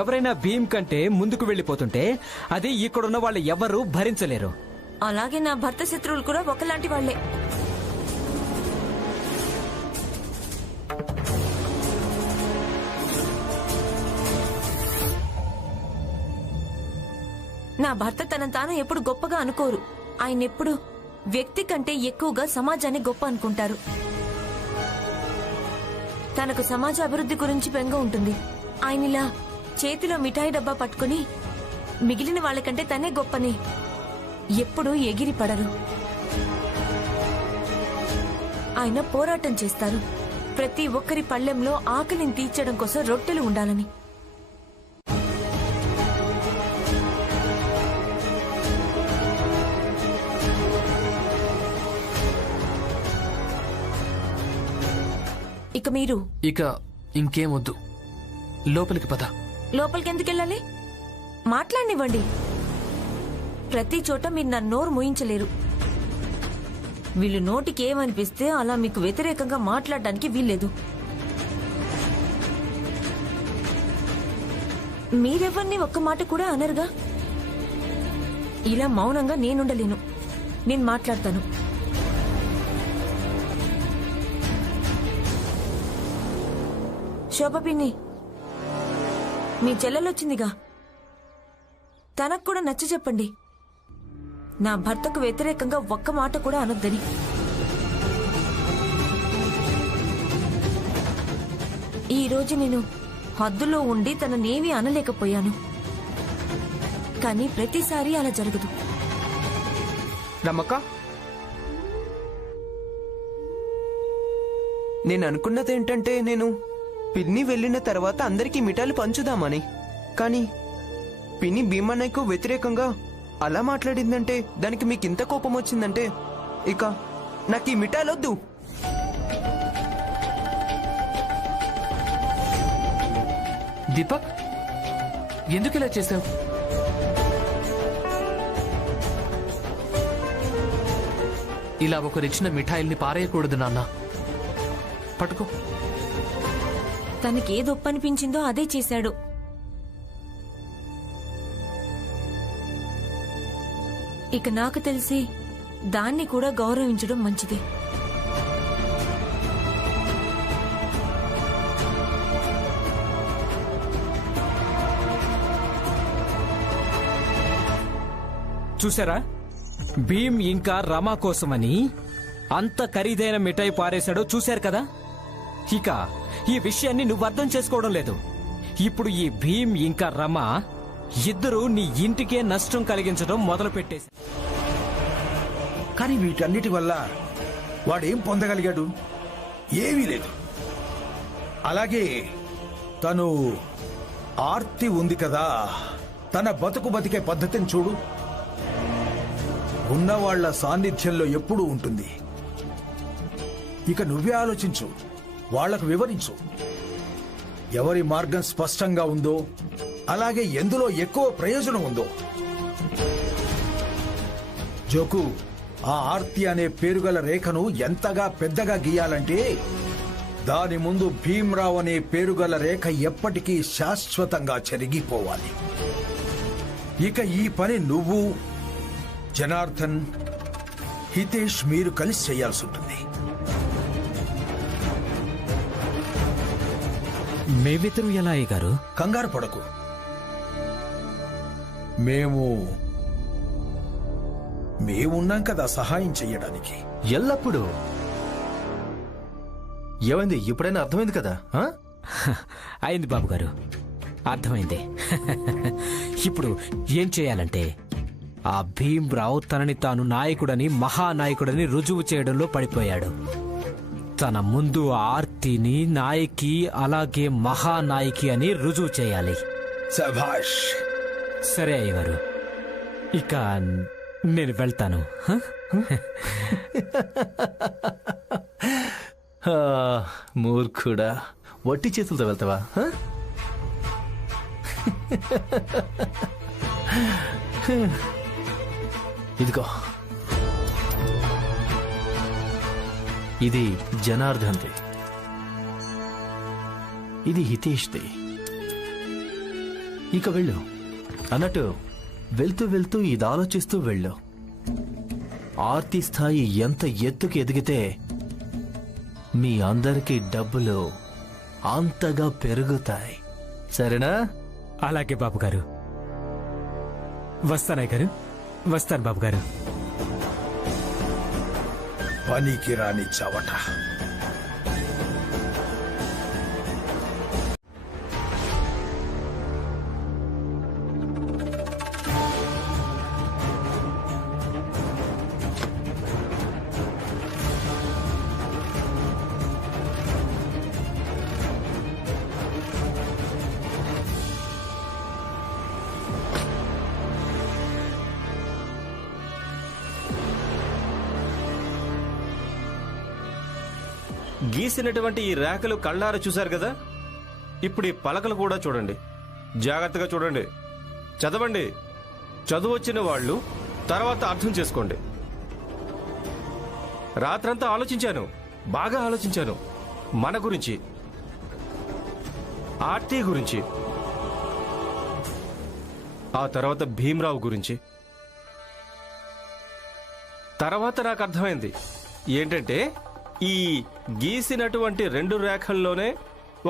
ఎవరైనా భీమ్ కంటే ముందుకు వెళ్లిపోతుంటే అది ఇక్కడున్న వాళ్ళు ఎవరూ భరించలేరు. అలాగే నా భర్త శత్రువులు కూడా ఒకలాంటి వాళ్లే. నా భర్త తనను తాను ఎప్పుడు గొప్పగా అనుకోరు. ఆయన ఎప్పుడు వ్యక్తి కంటే ఎక్కువగా సమాజాన్ని గొప్ప అనుకుంటారు. తనకు సమాజ అభివృద్ధి గురించి బెంగ ఉంటుంది. ఆయనిలా చేతిలో మిఠాయి డబ్బా పట్టుకుని మిగిలిన వాళ్ళకంటే తనే గొప్పని ఎప్పుడూ ఎగిరి పడరు. ఆయన పోరాటం చేస్తారు. ప్రతి ఒక్కరి పళ్ళెంలో ఆకలిని తీర్చడం కోసం రొట్టెలు ఉండాలని. ఇక మీరు ఇంకేం వద్దు, లోపలికి పద. లోపలికి ఎందుకు వెళ్ళాలి? మాట్లాడనివ్వండి. ప్రతి చోట మీరు నా నోరు మూయించలేరు. వీళ్ళు నోటికి ఏమనిపిస్తే అలా మీకు వ్యతిరేకంగా మాట్లాడడానికి వీల్లేదు. మీరెవరిని ఒక్క మాట కూడా అనరుగా. ఇలా మౌనంగా నేనుండలేను. నేను మాట్లాడతాను. శోభ పిన్ని, మీ చెల్లెలొచ్చిందిగా, తనకు కూడా నచ్చ చెప్పండి. నా భర్తకు వ్యతిరేకంగా ఒక్క మాట కూడా అనొద్దని. ఈ రోజు నేను హద్దులో ఉండి తననేమీ అనలేకపోయాను. కానీ ప్రతిసారి అలా జరగదు. రమ్మక్క, నేను అనుకున్నదేంటంటే నేను పిన్ని వెళ్ళిన తర్వాత అందరికీ మిఠాయిలు పంచుదామని. కానీ పిన్ని భీమన్నయ్యకు వ్యతిరేకంగా అలా మాట్లాడిందంటే, దానికి మీకు ఇంత కోపం వచ్చిందంటే ఇక నాకు ఈ మిఠాయిలొద్దు. దీపక్, ఎందుకు ఇలా చేశావు? ఇలా ఒకరిచ్చిన మిఠాయిల్ని పారేయకూడదు నాన్న. పట్టుకో. తనకేది ఒప్పనిపించిందో అదే చేశాడు. ఇక నాకు తెలిసి దాన్ని కూడా గౌరవించడం మంచిది. చూసారా, భీమ్ ఇంకా రమా కోసమని అంత ఖరీదైన మిఠాయి పారేశాడో చూశారు కదా. ఇక ఈ విషయాన్ని నువ్వు అర్థం చేసుకోవడం లేదు. ఇప్పుడు ఈ భీమ్ ఇంకా రమా ఇద్దరు నీ ఇంటికే నష్టం కలిగించడం మొదలు పెట్టేశారు. కానీ వీటన్నిటి వల్ల వాడేం పొందగలిగాడు? ఏమీ లేదు. అలాగే తను ఆర్తి ఉంది కదా, తన బతికే పద్ధతిని చూడు. ఉన్నవాళ్ల సాన్నిధ్యంలో ఎప్పుడూ ఉంటుంది. ఇక నువ్వే ఆలోచించు, వాళ్లకు వివరించు. ఎవరి మార్గం స్పష్టంగా ఉందో, అలాగే ఎందులో ఎక్కువ ప్రయోజనం ఉందో. జోకు, ఆ ఆర్తి అనే పేరుగల రేఖను ఎంతగా పెద్దగా గీయాలంటే దాని ముందు భీమ్రావ్ అనే పేరుగల రేఖ ఎప్పటికీ శాశ్వతంగా చెరిగిపోవాలి. ఇక ఈ పని నువ్వు, జనార్దన్, హితేష్ మీరు కలిసి చేయాల్సి ఉంటుంది. మేమిద్దరు ఎలా అయ్యగారు? కంగారు పడకు. మేమున్నాం కదా సహాయం చెయ్యడానికి. ఎల్లప్పుడూ. ఏమైంది? ఇప్పుడైనా అర్థమైంది కదా? అయింది బాబు గారు, అర్థమైంది. ఇప్పుడు ఏం చేయాలంటే, ఆ భీమ్రావ్ తనని తాను నాయకుడని, మహానాయకుడని రుజువు చేయడంలో పడిపోయాడు. తన ముందు ఆర్తిని నాయకి, అలాగే మహానాయకి అని రుజువు చేయాలి. శభాష్. సరే అయ్యగారు, ఇక నేను వెళ్తాను. మూర్ఖుడా, వట్టి చేతులతో వెళ్తావా? ఇదిగో, ఇది జనార్దన్ది, ఇది హితేష్ది. ఇక వెళ్ళు. అన్నట్టు వెళ్తూ వెళ్తూ ఇది ఆలోచిస్తూ వెళ్ళు. ఆర్తి స్థాయి ఎంత ఎత్తుకు ఎదిగితే మీ అందరికీ డబ్బులు అంతగా పెరుగుతాయి. సరేనా? అలాగే బాబు గారు. వస్తానయ్య గారు, వస్తాను బాబు గారు. పనికి రాని చవట. గీసినటువంటి ఈ రేఖలు కళ్ళారా చూశారు కదా. ఇప్పుడు ఈ పలకలు కూడా చూడండి, జాగ్రత్తగా చూడండి, చదవండి. చదువు వచ్చిన వాళ్ళు తర్వాత అర్థం చేసుకోండి. రాత్రంతా ఆలోచించాను, బాగా ఆలోచించాను. మన గురించి, ఆర్తి గురించి, ఆ తర్వాత భీమరావు గురించి. తర్వాత నాకు అర్థమైంది ఏంటంటే ఈ గీసినటువంటి 2 రేఖల్లోనే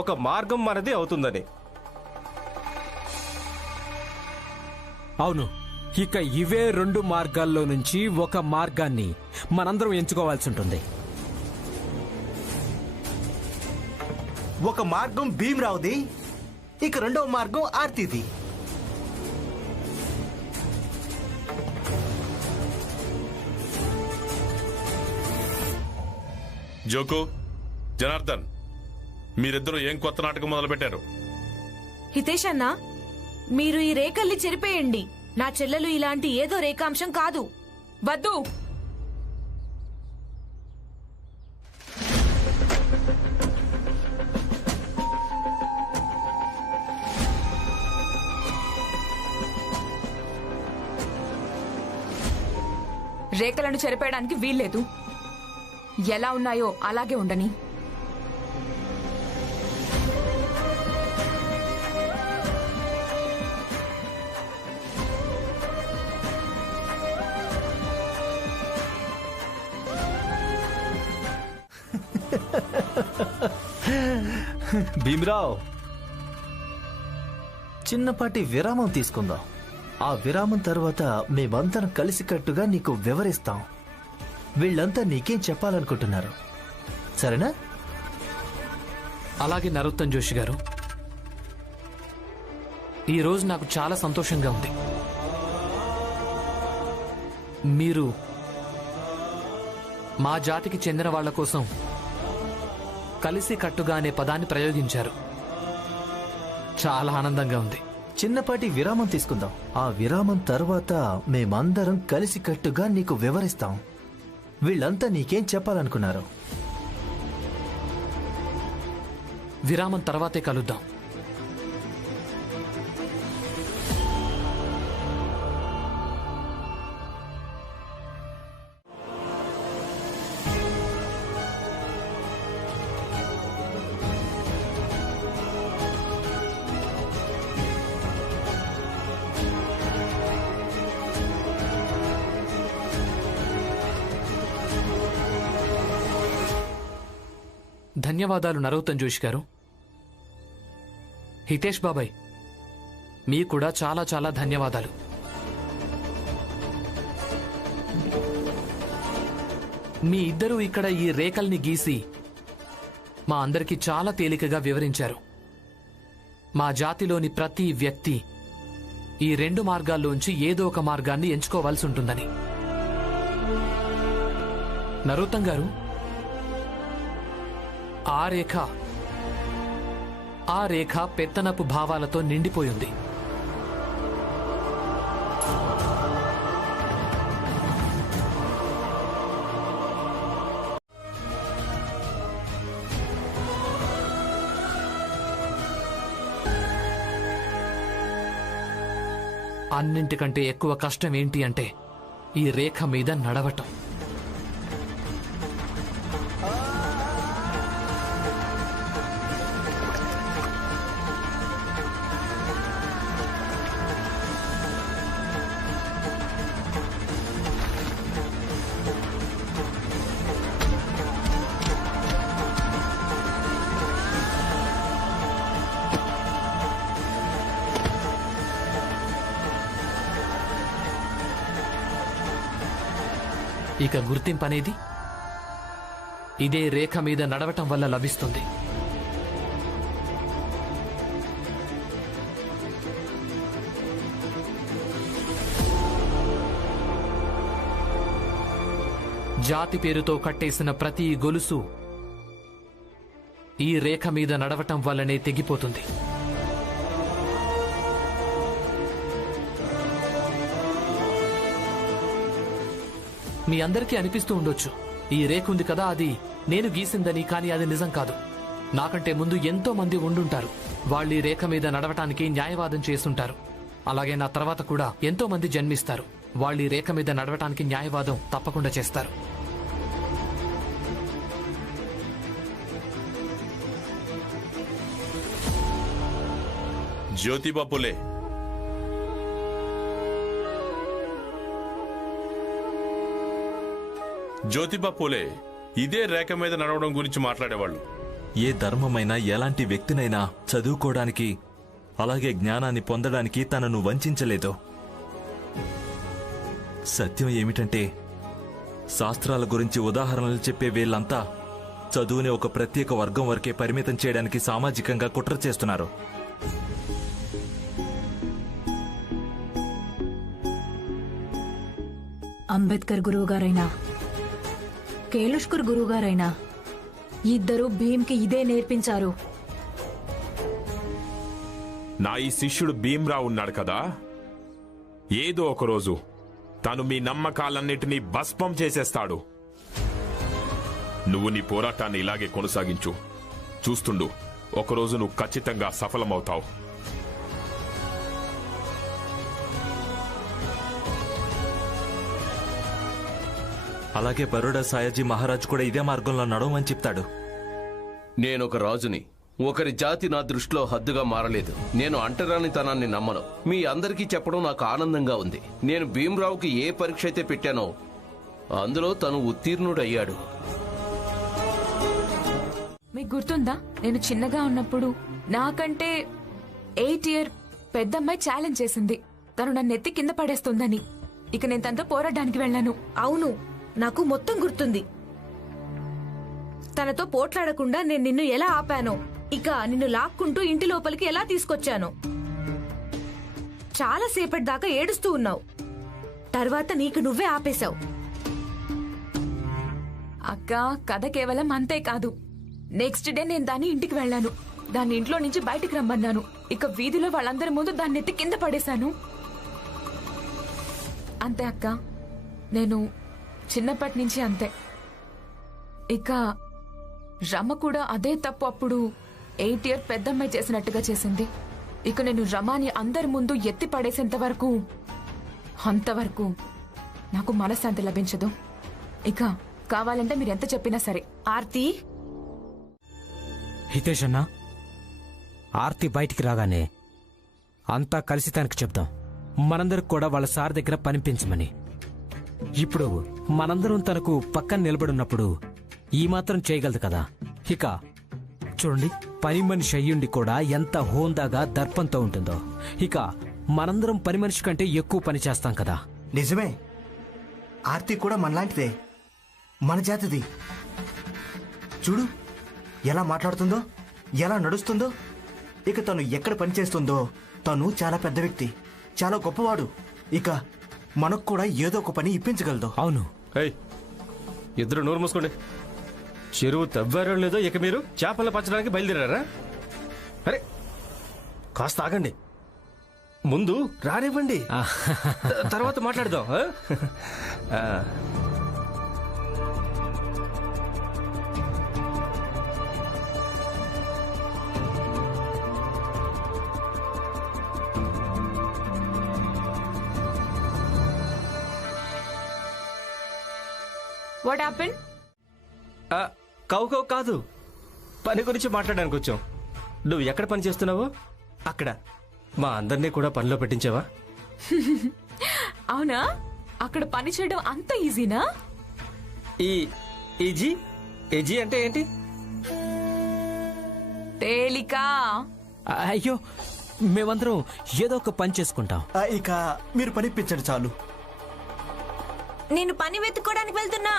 ఒక మార్గం మనది అవుతుందని. అవును, ఇక ఇవే 2 మార్గాల్లో నుంచి ఒక మార్గాన్ని మనందరం ఎంచుకోవాల్సి ఉంటుంది. ఒక మార్గం భీమరావుది, ఇక రెండవ మార్గం ఆర్తిది. జోకు, జనార్దన్, మీరిద్దరూ ఏం కొత్త నాటకం మొదలు పెట్టారు? హితేష్ అన్నా, మీరు ఈ రేఖల్ని చెరిపేయండి. నా చెల్లెలు ఇలాంటి ఏదో రేఖాంశం కాదు. వద్దు. రేఖలను చెరిపేయడానికి వీల్లేదు. ఎలా ఉన్నాయో అలాగే ఉండని. భీమరావ్, చిన్నపాటి విరామం తీసుకుందాం. ఆ విరామం తర్వాత మేమందరం కలిసికట్టుగా నీకు వివరిస్తాం. వీళ్ళంతా నీకేం చెప్పాలనుకుంటున్నారు, సరేనా? అలాగే నరోత్తమ్ జోషి గారు, ఈ రోజు నాకు చాలా సంతోషంగా ఉంది. మీరు మా జాతికి చెందిన వాళ్ల కోసం కలిసి కట్టుగా అనే పదాన్ని ప్రయోగించారు. చాలా ఆనందంగా ఉంది. చిన్నపాటి విరామం తీసుకుందాం. ఆ విరామం తర్వాత మేమందరం కలిసికట్టుగా నీకు వివరిస్తాం. వీళ్ళంతా నీకేం చెప్పాలనుకున్నారు. విరామం తర్వాతే కలుద్దాం. ధన్యవాదాలు నరోత్తమ్ జోషి గారు. హితేష్ బాబాయ్, మీకు కూడా చాలా చాలా ధన్యవాదాలు. మీ ఇద్దరూ ఇక్కడ ఈ రేఖల్ని గీసి మా అందరికీ చాలా తేలికగా వివరించారు. మా జాతిలోని ప్రతి వ్యక్తి ఈ 2 మార్గాల్లోంచి ఏదో ఒక మార్గాన్ని ఎంచుకోవాల్సి ఉంటుందని. నరోత్తమ్ గారు, ఆ రేఖ పెత్తనపు భావాలతో నిండిపోయింది. అన్నింటికంటే ఎక్కువ కష్టం ఏంటి అంటే ఈ రేఖ మీద నడవటం. ఇక గుర్తింపు అనేది ఇదే రేఖ మీద నడవటం వల్ల లభిస్తుంది. జాతి పేరుతో కట్టేసిన ప్రతి గొలుసు ఈ రేఖ మీద నడవటం వల్లనే తెగిపోతుంది. మీ అందరికీ అనిపిస్తూ ఉండొచ్చు, ఈ రేఖ ఉంది కదా అది నేను గీసిందని. కానీ అది నిజం కాదు. నాకంటే ముందు ఎంతో మంది ఉండుంటారు. వాళ్ళు ఈ రేఖ మీద నడవటానికి న్యాయవాదం చేస్తుంటారు. అలాగే నా తర్వాత కూడా ఎంతో మంది జన్మిస్తారు. వాళ్ళు ఈ రేఖ మీద నడవటానికి న్యాయవాదం తప్పకుండా చేస్తారు. జ్యోతిబా పులే, జ్యోతిబా పూలే ఇదే రేఖ మీద నడవడం గురించి మాట్లాడేవాళ్ళు. ఏ ధర్మమైనా ఎలాంటి వ్యక్తినైనా చదువుకోవడానికి అలాగే జ్ఞానాన్ని పొందడానికి తనను వంచలేదు. సత్యం ఏమిటంటే శాస్త్రాల గురించి ఉదాహరణలు చెప్పే వీళ్ళంతా చదువుని ఒక ప్రత్యేక వర్గం వరకే పరిమితం చేయడానికి సామాజికంగా కుట్ర చేస్తున్నారు. అంబేద్కర్ గురువుగారైనా కేలుష్కర్ గురువుగారైనా ఇద్దరు భీమ్కి ఇదే నేర్పించారు. నా ఈ శిష్యుడు భీమ్రావు ఉన్నాడు కదా, ఏదో ఒకరోజు తను మీ నమ్మకాలన్నిటినీ భస్మం చేసేస్తాడు. నువ్వు నీ పోరాటాన్ని ఇలాగే కొనసాగించు. చూస్తుండు, ఒకరోజు నువ్వు ఖచ్చితంగా సఫలమవుతావు. అలాగే బరోడా సాయాజీ మహారాజ్ కూడా ఇదే మార్గంలో నడవమని చెప్తాడు. నేనొక రాజుని. ఒకరి జాతి నా దృష్టిలో హద్దుగా మారలేదు. నేను అంటరానితనాన్ని నమ్మను. మీ అందరికీ చెప్పడం నాకు ఆనందంగా ఉంది. నేను భీమ్రావుకి ఏ పరీక్ష అయితే పెట్టానో అందులో తను ఉత్తీర్ణుడయ్యాడు. మీకు గుర్తుందా, నేను చిన్నగా ఉన్నప్పుడు నాకంటే 8 ఇయర్ పెద్దమ్మాయి ఛాలెంజ్ చేసింది. తను నన్ను ఎత్తి కింద పడేస్తుందని. ఇక నేను తనతో పోరాడడానికి వెళ్ళాను. అవును, నాకు మొత్తం గుర్తుంది. తనతో పోట్లాడకుండా నేను నిన్ను ఎలా ఆపానో, ఇక నిన్ను లాక్కుంటూ ఇంటి లోపలికి ఎలా తీసుకొచ్చాను. చాలా సేపటి దాకా ఏడుస్తూ ఉన్నావు. తర్వాత నీకు నువ్వే ఆపేశావు. అక్క, కథ కేవలం అంతే కాదు. నెక్స్ట్ డే నేను దాని ఇంటికి వెళ్ళాను. దాన్ని ఇంట్లో నుంచి బయటికి రమ్మన్నాను. ఇక వీధిలో వాళ్ళందరి ముందు దాన్ని ఎత్తి కింద పడేశాను. అంతే అక్క, నేను చిన్నప్పటి నుంచి అంతే. ఇక రమ కూడా అదే తప్పు అప్పుడు 8 ఇయర్ పెద్దమ్మాయి చేసినట్టుగా చేసింది. ఇక నేను రమాని అందరి ముందు ఎత్తి పడేసేంత వరకు అంతవరకు నాకు మనశ్శాంతి లభించదు. ఇక కావాలంటే మీరు ఎంత చెప్పినా సరే. ఆర్తి, హితేష్ అన్నా, ఆర్తి బయటికి రాగానే అంతా కలిసి తనకు చెప్దాం. మనందరికి కూడా వాళ్ళ సార్ దగ్గర పనిపించమని. ఇప్పుడు మనందరం తనకు పక్కన నిలబడున్నప్పుడు ఈ మాత్రం చేయగలదు కదా. ఇక చూడండి, పని మనిషి అయ్యుండి కూడా ఎంత హోందాగా దర్పంతో ఉంటుందో. ఇక మనందరం పని మనిషి కంటే ఎక్కువ పని చేస్తాం కదా. నిజమే, ఆర్తి కూడా మనలాంటిదే, మన జాతిది. చూడు ఎలా మాట్లాడుతుందో, ఎలా నడుస్తుందో. ఇక తను ఎక్కడ పని చేస్తుందో తను చాలా పెద్ద వ్యక్తి, చాలా గొప్పవాడు. ఇక మనకు కూడా ఏదో ఒక పని ఇప్పించగలదు. అవును. ఇద్దరు నోరు మూసుకోండి. చెరువు తవ్వారో లేదో ఇక మీరు చేపలు పచ్చడానికి బయలుదేరారా? అరే కాస్త ఆగండి, ముందు రానివ్వండి, తర్వాత మాట్లాడదాం. What happened? కౌకౌ కాదు, పని గురించి మాట్లాడడానికి వచ్చాం. నువ్వు ఎక్కడ పని చేస్తున్నావో అక్కడ మా అందరినీ కూడా పనిలో పెట్టించావా? అవునా? అక్కడ పని చేయడం అంత ఈజీనా? ఈజీ అంటే ఏంటి? తేలిక. అయ్యో, మేమందరం ఏదో ఒక పని చేసుకుంటాం. ఇక మీరు పనిపించండి చాలు. నేను పని వెతుక్కోవడానికి వెళ్తున్నా.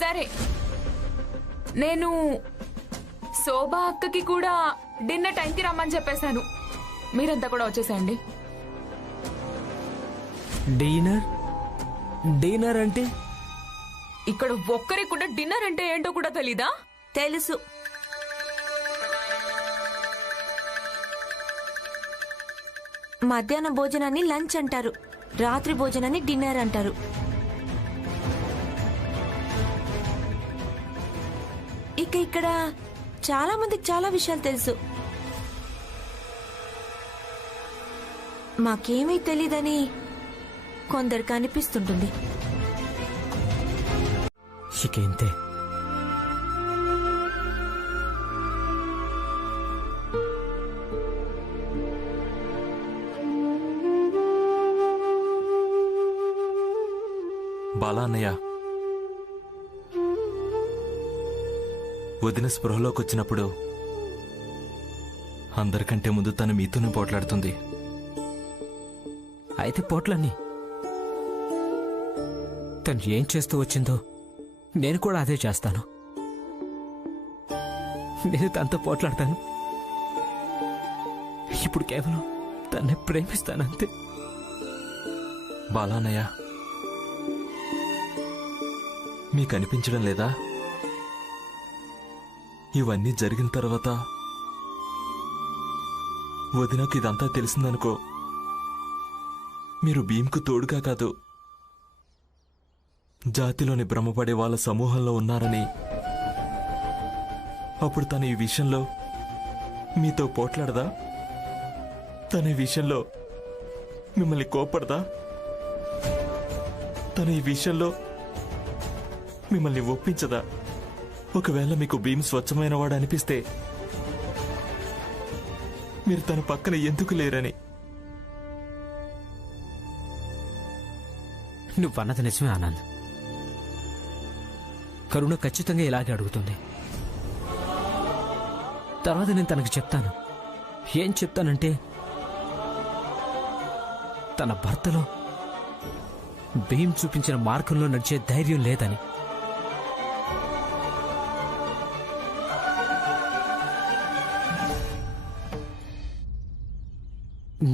సరే, నేను శోభా అక్కకి కూడా డిన్నర్ టైంకి రమ్మని చెప్పేశాను. మీరంతా కూడా వచ్చేసేయండి. డిన్నర్ అంటే ఇక్కడ ఒక్కరికి కూడా డిన్నర్ అంటే ఏంటో కూడా తెలీదా? తెలుసు. మధ్యాహ్న భోజనాన్ని లంచ్ అంటారు, రాత్రి భోజనాన్ని డిన్నర్ అంటారు. ఇక ఇక్కడ చాలా మందికి చాలా విషయాలు తెలుసు. మాకేమీ తెలీదని కొందరికి అనిపిస్తుంటుంది. ఇక ఇంతే. బాలా అన్నయ్య, వదిన స్పృహలోకి వచ్చినప్పుడు అందరికంటే ముందు తను మీతోనే పోట్లాడుతుంది. అయితే పోట్లన్నీ తను ఏం చేస్తూ వచ్చిందో నేను కూడా అదే చేస్తాను. నేను తనతో పోట్లాడతాను. ఇప్పుడు కేవలం తన్నే ప్రేమిస్తానంతే. బాలా అన్నయ్య, మీకు అనిపించడం లేదా ఇవన్నీ జరిగిన తర్వాత వదినకు ఇదంతా తెలిసిందనుకో, మీరు భీమ్కు తోడుగా కాదు జాతిలోని భ్రమపడే వాళ్ళ సమూహంలో ఉన్నారని, అప్పుడు తను ఈ విషయంలో మీతో పోట్లాడదా? తన ఈ విషయంలో మిమ్మల్ని కోపడదా? తను ఈ విషయంలో మిమ్మల్ని ఒప్పించదా? ఒకవేళ మీకు భీమ్ స్వచ్ఛమైన వాడు అనిపిస్తే మీరు తన పక్కన ఎందుకు లేరని. నువ్వన్నది నిజమే ఆనంద్. కరుణ ఖచ్చితంగా ఇలాగే అడుగుతుంది. తర్వాత నేను తనకు చెప్తాను. ఏం చెప్తానంటే తన భర్తలో భీమ్ చూపించిన మార్గంలో నడిచే ధైర్యం లేదని.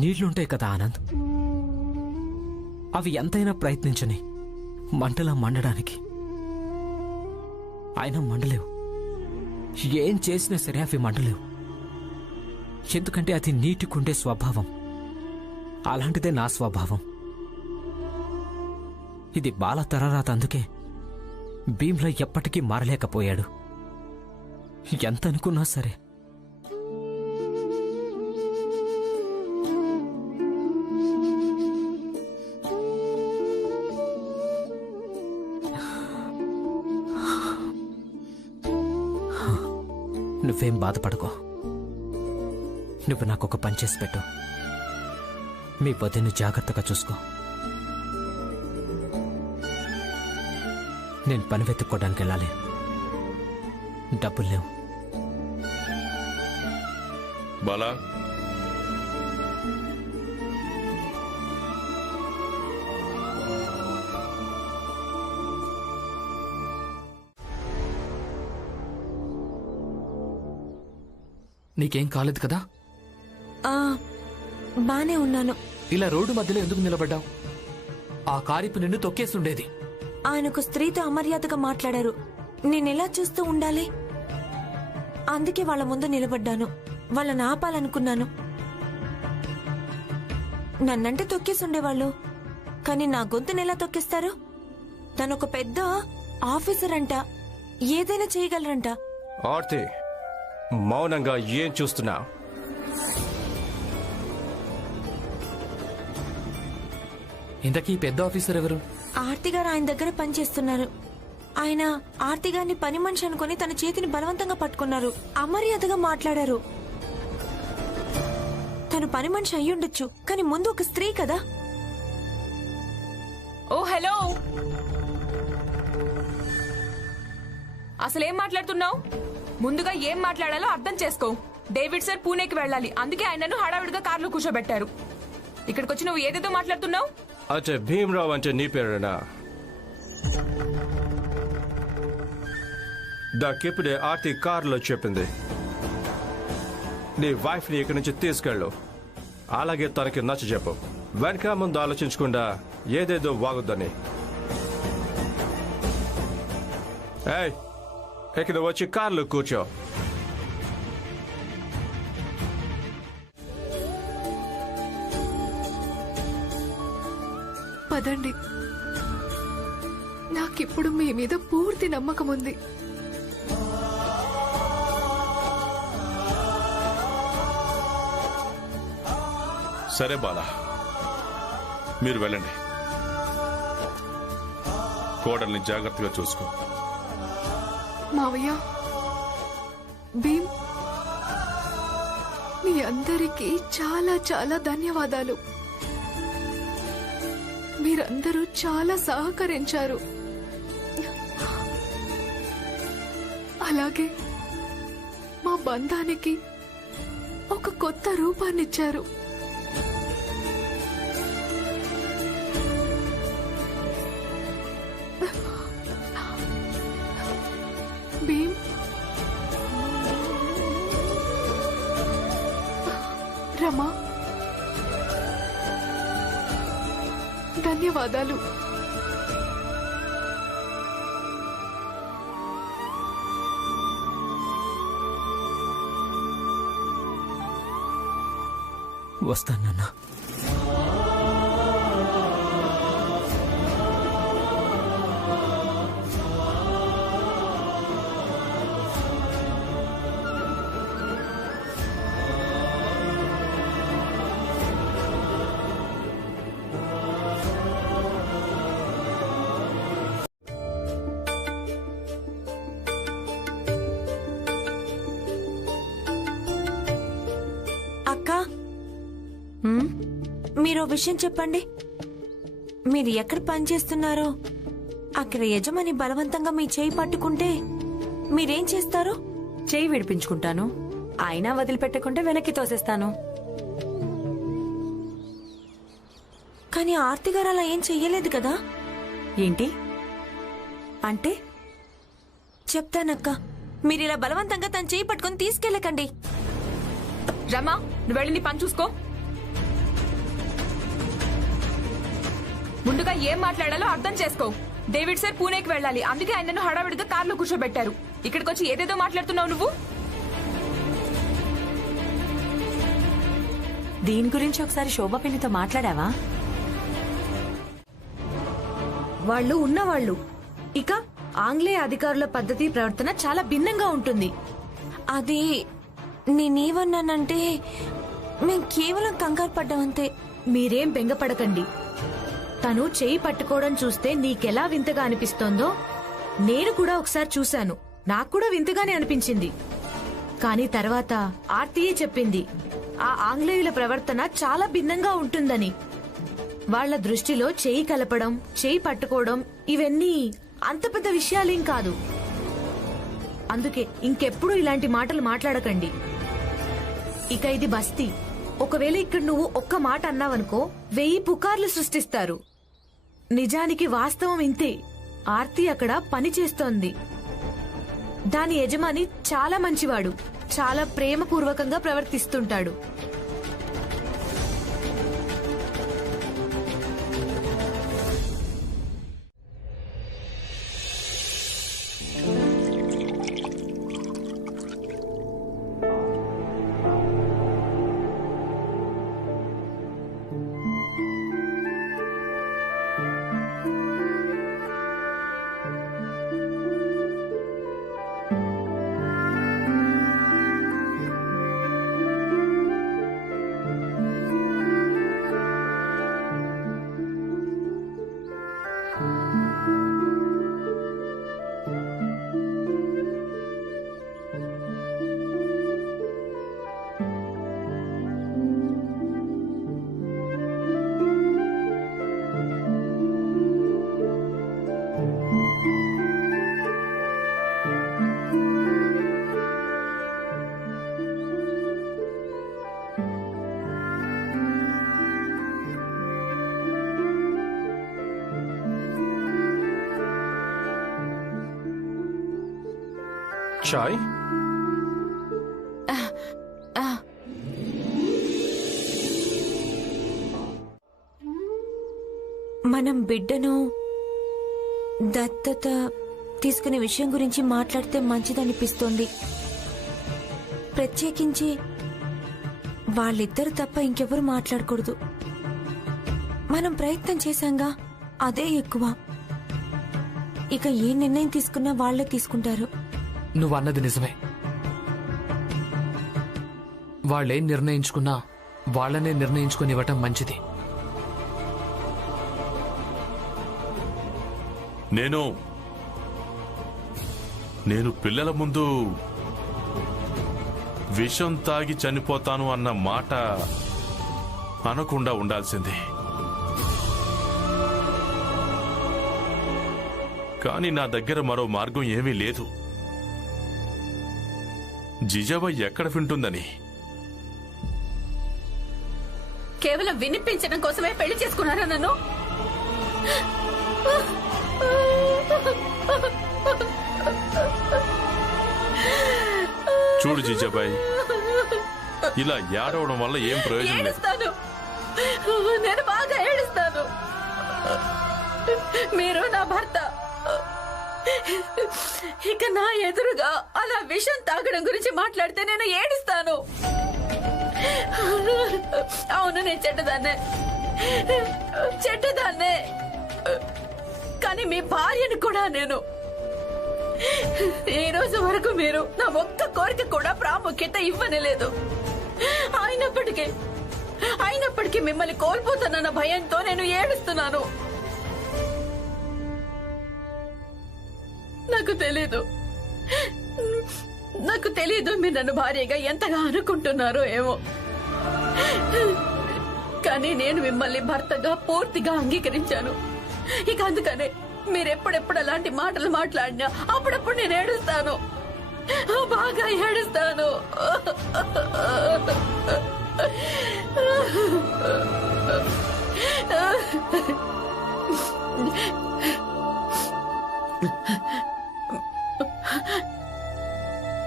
నీళ్లుంటాయి కదా ఆనంద్, అవి ఎంతైనా ప్రయత్నించని మంటలా మండడానికి. ఆయన మండలేవు. ఏం చేసినా సరే అవి మండలేవు. ఎందుకంటే అది నీటికుండే స్వభావం. అలాంటిదే నా స్వభావం. ఇది బాల తరరాత. అందుకే భీమ్లా ఎప్పటికీ మారలేకపోయాడు. ఎంత అనుకున్నా సరే. నువ్వేం బాధపడకో. నువ్వు నాకొక పని చేసి పెట్టు. మీ వదిని జాగ్రత్తగా చూసుకో. నేను పని వెతుక్కోవడానికి వెళ్ళాలి. డబ్బులు లేవు. బాలా, నీకేం కాలేదు కదా? బానే ఉన్నాను. ఇలా రోడ్డు మధ్యలో ఎందుకు నిలబడ్డావు? ఆ కారిపు నిన్ను తొక్కేస్తుండేది. ఆయనకు స్త్రీతో అమర్యాదగా మాట్లాడారు. నేనెలా చూస్తూ ఉండాలి? అందుకే వాళ్ళ ముందు నిలబడ్డాను. వాళ్ళని ఆపాలనుకున్నాను. నన్నంటే తొక్కేసుండేవాళ్ళు, కానీ నా గొంతునెలా తొక్కేస్తారు? తనొక పెద్ద ఆఫీసర్ అంట, ఏదైనా చేయగలరంట. ఆర్తి, మౌనంగా ఏం చూస్తున్నా? ఇంతకీ పెద్ద ఆఫీసర్ ఎవరు? ఆర్తి గారు ఆయన దగ్గర పనిచేస్తున్నారు. ఆయన ఆర్తి గారిని పని మనిషి అనుకుని తన చేతిని బలవంతంగా పట్టుకున్నారు. అమర్యాదగా మాట్లాడారు. తను పని మనిషి అయ్యుండొచ్చు, కానీ ముందు ఒక స్త్రీ కదా. ఓ హలో, అసలేం మాట్లాడుతున్నావు? ముందుగా ఏం మాట్లాడాలో అర్థం చేసుకో. డేవిడ్ సార్ పూణేకి వెళ్ళాలి, అందుకే ఆయనను హడావిడిగా కారులో కూర్చోబెట్టారు. ఇక్కడికి వచ్చి నువ్వు ఏదేదో మాట్లాడుతున్నావు. అంటే భీమరావు అంటే నీ పేరేనా? నాకిప్పుడే ఆర్తి కారులో చెప్పింది నీ వైఫ్ని ఇక్కడి నుంచి తీసుకెళ్ళు, అలాగే తనకి నచ్చ చెప్పు, వెనక ముందు ఆలోచించకుండా ఏదేదో వాగుద్దని. ఏయ్, ఇక్కడ వచ్చి కారులో కూర్చో. పదండి, నాకిప్పుడు మీ మీద పూర్తి నమ్మకం ఉంది. సరే బాలా, మీరు వెళ్ళండి. కోడల్ని జాగ్రత్తగా చూసుకో. మావయ్య, భీమ్, మీ అందరికీ చాలా చాలా ధన్యవాదాలు. మీరందరూ చాలా సహకరించారు. అలాగే మా బంధానికి ఒక కొత్త రూపాన్నిచ్చారు. భీమ్, రమా, ధన్యవాదాలు. వస్తానన్నా. అక్క, మీరు విషయం చెప్పండి. మీరు ఎక్కడ పనిచేస్తున్నారో అక్కడ యజమాని బలవంతంగా మీ చేయి పట్టుకుంటే మీరేం చేస్తారు? చేయి విడిపించుకుంటాను, అయినా వదిలిపెట్టకుంటే వెనక్కి తోసేస్తాను. కానీ ఆర్తి గారు అలా ఏం చెయ్యలేదు కదా. ఏంటి అంటే? చెప్తానక్క, మీరు ఇలా బలవంతంగా తన చేయి పట్టుకొని తీసుకెళ్ళకండి. రమా, నువ్వు వెళ్ళి నీ పని చూసుకో. ముందుగా ఏం మాట్లాడాలో అర్థం చేసుకో. డేవిడ్ సార్ పూణేకి వెళ్ళాలి, అందుకే ఆయనను హడావిడిగా కార్లో కూర్చోబెట్టారు. ఇక్కడికి వచ్చి ఏదేదో మాట్లాడుతున్నావు నువ్వు. దీని గురించి ఒకసారి శోభా పిన్నితో మాట్లాడావా? వాళ్ళు ఉన్నవాళ్ళు. ఇక ఆంగ్లేయ అధికారుల పద్ధతి ప్రవర్తన చాలా భిన్నంగా ఉంటుంది. అది నేనేమన్నానంటే మేం కేవలం కంగారు పడ్డామంతే. మీరేం బెంగపడకండి. తను చేయి పట్టుకోవడం చూస్తే నీకెలా వింతగా అనిపిస్తోందో నేను కూడా ఒకసారి చూశాను. నాకు కూడా వింతగానే అనిపించింది. కానీ తర్వాత ఆర్తియే చెప్పింది ఆ ఆంగ్లేయుల ప్రవర్తన చాలా భిన్నంగా ఉంటుందని. వాళ్ల దృష్టిలో చేయి కలపడం, చేయి పట్టుకోవడం ఇవన్నీ అంత పెద్ద విషయాలేం కాదు. అందుకే ఇంకెప్పుడు ఇలాంటి మాటలు మాట్లాడకండి. ఇక ఇది బస్తీ. ఒకవేళ ఇక్కడ నువ్వు ఒక్క మాట అన్నావనుకో 1000 పుకార్లు సృష్టిస్తారు. నిజానికి వాస్తవం ఇంతే. ఆర్తి అక్కడ పని చేస్తోంది. దాని యజమాని చాలా మంచివాడు, చాలా ప్రేమపూర్వకంగా ప్రవర్తిస్తుంటాడు. చాయ్ మనం బిడ్డను దత్తత తీసుకునే విషయం గురించి మాట్లాడితే మంచిదనిపిస్తోంది. ప్రత్యేకించి వాళ్ళిద్దరు తప్ప ఇంకెవరు మాట్లాడకూడదు. మనం ప్రయత్నం చేశాంగా, అదే ఎక్కువ. ఇక ఏ నిర్ణయం తీసుకున్నా వాళ్లే తీసుకుంటారు. నువ్వన్నది నిజమే. వాళ్ళేం నిర్ణయించుకున్నా వాళ్ళనే నిర్ణయించుకుని ఇవ్వటం మంచిది. నేను పిల్లల ముందు విషం తాగి చనిపోతాను అన్న మాట అనకుండా ఉండాల్సింది. కానీ నా దగ్గర మరో మార్గం ఏమీ లేదు. జిజాబాయి ఎక్కడ వింటుందని. కేవలం వినిపించడం కోసమే పెళ్లి చేసుకున్నారా నన్ను? చూడు జిజాబాయి, ఇలా ఏడవడం వల్ల ఏం ప్రయోజనం లేదు. ఏడుస్తాను, నేను బాగా ఏడుస్తాను. మీరు నా భర్త, ఇక నా ఎదురుగా అలా విషం తాగడం గురించి మాట్లాడితే నేను ఏడుస్తాను. అవును, నేను చెడ్డదాన్నే, కానీ మీ భార్యను కూడా నేను. ఈ రోజు వరకు మీరు నా ఒక్క కోరిక కూడా ప్రాముఖ్యత ఇవ్వనేలేదు. అయినప్పటికీ మిమ్మల్ని కోల్పోతానన్న భయంతో నేను ఏడుస్తున్నాను. నాకు తెలీదు మీరు నన్ను భార్యగా ఎంతగా అనుకుంటున్నారో ఏమో, కానీ నేను మిమ్మల్ని భర్తగా పూర్తిగా అంగీకరించాను. ఇక అందుకనే మీరెప్పుడెప్పుడు అలాంటి మాటలు మాట్లాడినా అప్పుడప్పుడు నేను ఏడుస్తాను, బాగా ఏడుస్తాను.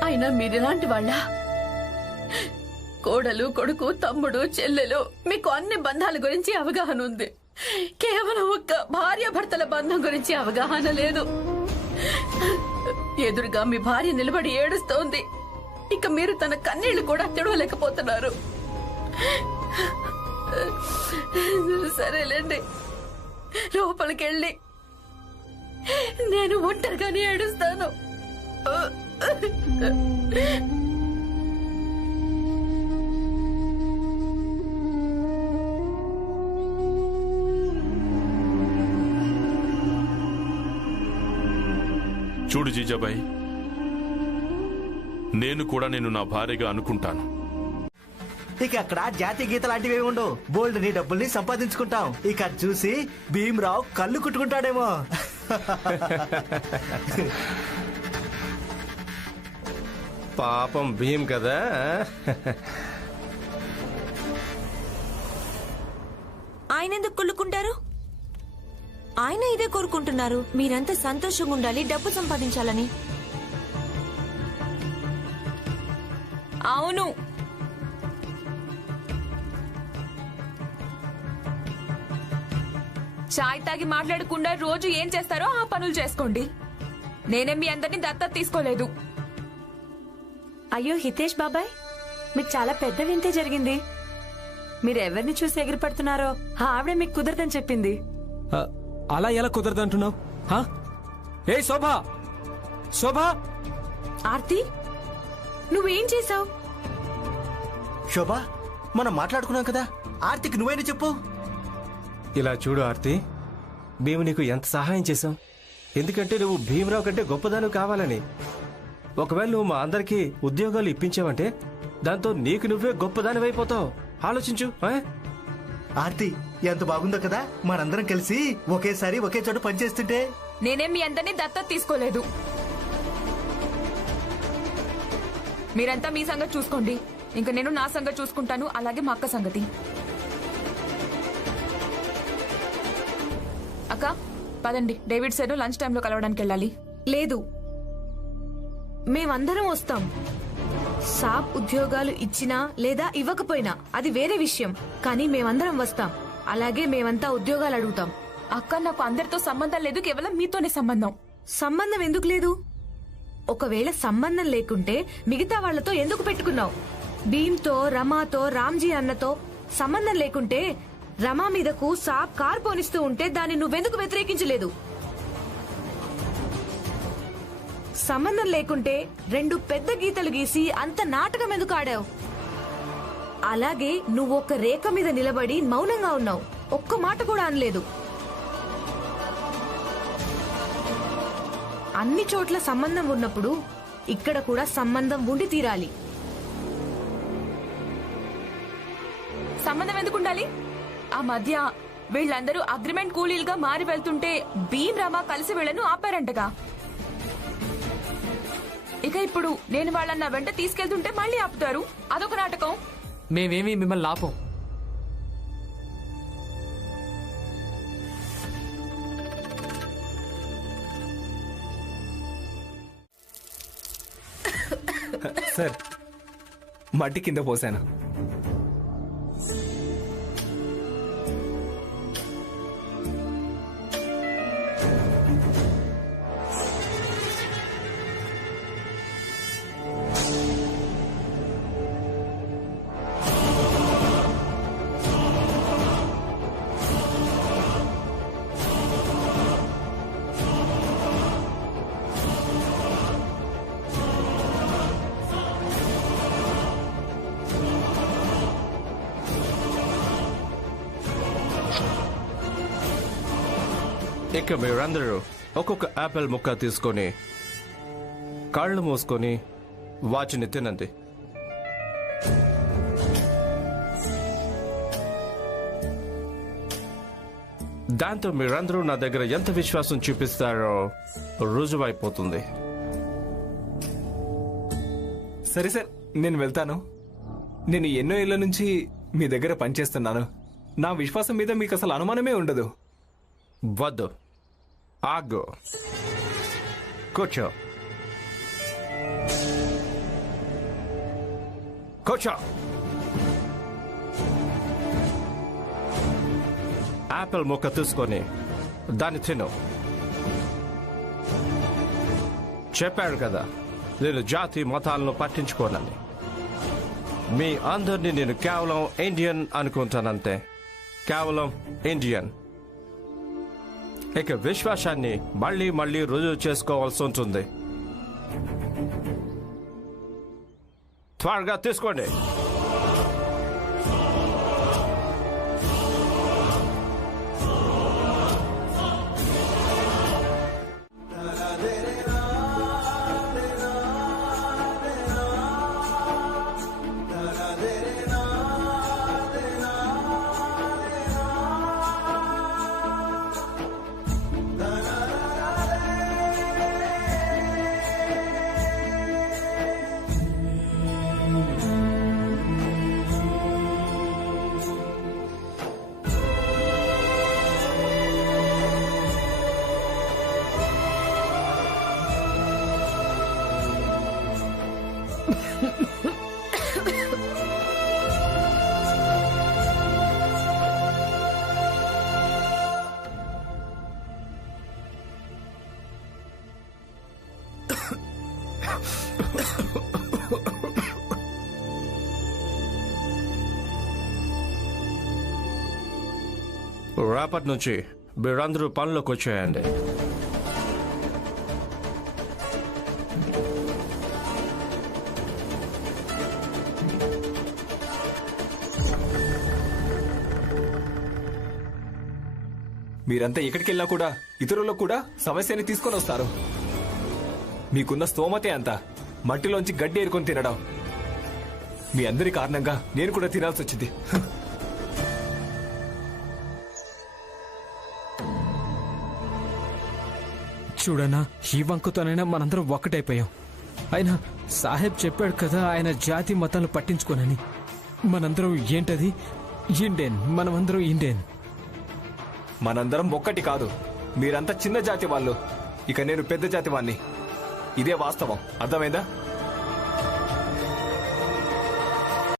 అయినా మీరిలాంటి వాళ్ళ కోడలు, కొడుకు, తమ్ముడు, చెల్లెలు, మీకు అన్ని బంధాల గురించి అవగాహన ఉంది. కేవలం ఒక్క భార్యాభర్తల బంధం గురించి అవగాహన లేదు. ఎదురుగా మీ భార్య నిలబడి ఏడుస్తోంది, ఇక మీరు తన కన్నీళ్లు కూడా తెడవలేకపోతున్నారు. సరేలేండి, లోపలికెళ్ళి నేను ఒంటరిగానే ఏడుస్తాను. చూడు జీజాబాయి, నేను కూడా నేను నా భార్యగా అనుకుంటాను. ఇక అక్కడ జాతీయ గీత లాంటివి ఏమి ఉండవు. బోల్డ్ ని డబ్బుల్ని సంపాదించుకుంటాం. ఇక చూసి భీమరావు కళ్ళు కుట్టుకుంటాడేమో. పాపం భీమ్ కదా. ఆయన ఎందుకు కుళ్ళుకుంటారు? ఆయన ఇదే కోరుకుంటున్నారు, మీరంతా సంతోషంగా ఉండాలి, డబ్బు సంపాదించాలని. అవును, చాయ్ తాగి మాట్లాడకుండా రోజు ఏం చేస్తారో ఆ పనులు చేసుకోండి. నేనే మీ అందరినీ దత్తత తీసుకోలేదు. అయ్యో హితేష్ బాబాయ్, మీకు చాలా పెద్ద వింతే జరిగింది. మీరు ఎవరిని చూసి ఎగిరిపడుతున్నారో ఆవిడే మీకు కుదరదని చెప్పింది. అలా ఎలా కుదరదంటున్నావు? ఏ శోభా, శోభా! ఆర్తి, నువ్వేం చేసావు? శోభా, మనం మాట్లాడుకున్నాం కదా, ఆర్తికి నువ్వైనా చెప్పు. ఇలా చూడు ఆర్తి, మేము నీకు ఎంత సహాయం చేశాం. ఎందుకంటే నువ్వు భీమరావు కంటే గొప్పదాను కావాలని. ఒకవేళ నువ్వు మా అందరికీ ఉద్యోగాలు ఇప్పించావంటే దాంతో నీకు నువ్వే గొప్పదానివైపోతావు. ఆలోచించు. ఆర్తి ఎంత బాగుందో కదా, మనందరం కలిసి ఒకేసారి ఒకే చోట పనిచేస్తుంటే. నేనేం మీ అందరినీ దత్తత తీసుకోలేదు. మీరంతా మీ సంగతి చూసుకోండి, ఇంకా నేను నా సంగతి చూసుకుంటాను. అలాగే మా అక్క సంగతి. అక్క పదండి, డేవిడ్ సార్ లంచ్ టైంలో కలవడానికి వెళ్ళాలి. లేదు, మేమందరం వస్తాం. సాబ్ ఉద్యోగాలు ఇచ్చినా లేదా ఇవ్వకపోయినా అది వేరే విషయం, కానీ మేమందరం వస్తాం. అలాగే మేమంతా ఉద్యోగాలు అడుగుతాం. అక్క, నాకు అందరితో సంబంధం లేదు, కేవలం మీతోనే సంబంధం. సంబంధం ఎందుకు లేదు? ఒకవేళ సంబంధం లేకుంటే మిగతా వాళ్లతో ఎందుకు పెట్టుకున్నావు? భీమ్తో, రమాతో, రామ్జీ అన్నతో సంబంధం లేకుంటే రమా మీదకు సాబ్ కార్ పోనిస్తూ ఉంటే దాన్ని నువ్వెందుకు వ్యతిరేకించలేదు? సంబంధం లేకుంటే 2 పెద్ద గీతలు గీసి అంత నాటకం ఎందుకు ఆడావు? అలాగే నువ్వు ఒక రేఖ మీద నిలబడి మౌనంగా ఉన్నావు, ఒక్క మాట కూడా అనలేదు. అన్ని చోట్ల సంబంధం ఉన్నప్పుడు ఇక్కడ కూడా సంబంధం ఉండి తీరాలి. సంబంధం ఎందుకు ఉండాలి? ఆ మధ్య వీళ్ళందరూ అగ్రిమెంట్ కూలీలుగా మారి వెళ్తుంటే భీమ్, రమా కలిసి వీళ్లను ఆపారంటగా. ఇక ఇప్పుడు నేను వాళ్ళన్న వెంట తీసుకెళ్తుంటే మళ్ళీ ఆపుతారు, అదొక నాటకం. మేమేమీ మిమ్మల్ని ఆపం. సార్, మట్టి కింద పోసాను. ఇక మీరందరూ ఒక్కొక్క యాపిల్ ముక్క తీసుకొని కాళ్ళు మూసుకొని వాటిని తినండి. దాంతో మీరందరూ నా దగ్గర ఎంత విశ్వాసం చూపిస్తారో రుజువైపోతుంది. సరే సార్, నేను వెళ్తాను. నేను ఎన్నో ఏళ్ల నుంచి మీ దగ్గర పనిచేస్తున్నాను. నా విశ్వాసం మీద మీకు అసలు అనుమానమే ఉండదు. వద్దు, ఆగు, కూర్చో, కూర్చో. యాపిల్ ముక్క తీసుకొని దాన్ని తిను. చెప్పాడు కదా, నేను జాతి మతాలను పట్టించుకోనని. మీ అందరినీ నేను కేవలం ఇండియన్ అనుకుంటానంతే, కేవలం ఇండియన్. ఇక విశ్వాసాన్ని మళ్ళీ మళ్ళీ రుజువు చేసుకోవాల్సి ఉంటుంది. త్వరగా తీసుకోండి. రేపటి నుంచి మీరందరూ పనిలోకి వచ్చేయండి. మీరంతా ఎక్కడికి వెళ్ళినా కూడా ఇతరులకు కూడా సమస్యని తీసుకొని వస్తారు. మీకున్న స్తోమతే అంతా మట్టిలోంచి గడ్డి ఏరుకొని తినడం. మీ అందరి కారణంగా నేను కూడా తినాల్సి వచ్చింది. చూడనా, ఈ వంకతోనైనా మనందరం ఒక్కటైపోయాం. అయినా సాహెబ్ చెప్పాడు కదా, ఆయన జాతి మతాలు పట్టించుకోనని. మనందరం ఏంటది? ఇండియన్. మనమందరం ఇండియన్. మనందరం ఒక్కటి కాదు. మీరంతా చిన్న జాతి వాళ్ళు, ఇక నేను పెద్ద జాతి వాణ్ణి. ఇదే వాస్తవం, అర్థమైందా?